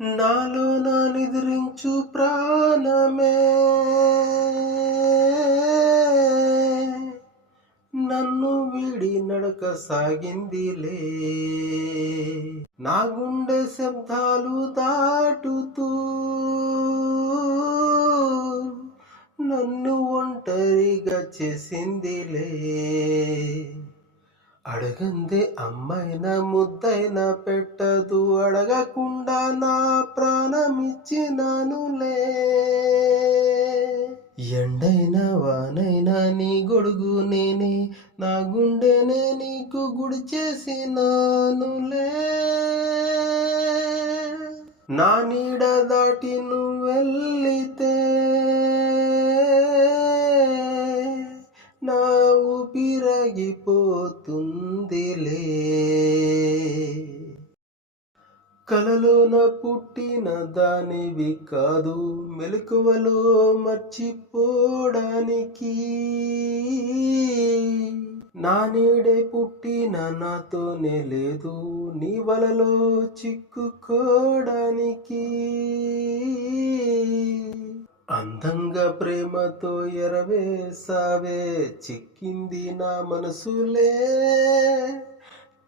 నాలో నా నిద్రించు ప్రాణమే నన్ను వీడి నడక సాగిందిలే. నా గుండె శబ్దాలు దాటుతూ నన్ను ఒంటరిగా చేసిందిలే. అడగందే అమ్మైనా ముద్దైనా పెట్టదు, అడగకుండా నా ప్రాణమిచ్చినానులే. ఎండైనా వానైనా నీ గొడుగు నేనే, నా గుండెనే నీకు గుడి చేసినానులే. నా నీడ దాటి నువ్వెళ్ళితే నా ఊపిరాగిపోతుందిలే. కలలోన పుట్టిన దానివి కాదు, మెలకువలో మర్చిపోవడానికి. నా నీడే పుట్టిన నాతోనే లేదు, నీ వలలో చిక్కుకోవడానికి. అందంగా ప్రేమతో ఎరవేసావే, చిక్కింది నా మనసులే.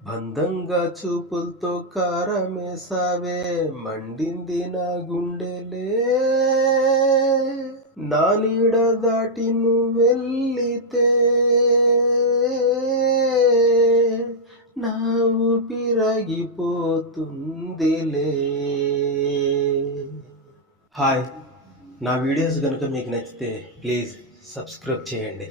బంధంగా చూపులతో కారమేసావే, మండింది నా గుండెలే. నా నీడ దాటి నువ్వెళ్ళితే నా ఊపిరాగిపోతుందిలే. హాయ్, నా వీడియోస్ కనుక మీకు నచ్చితే ప్లీజ్ సబ్స్క్రైబ్ చేయండి.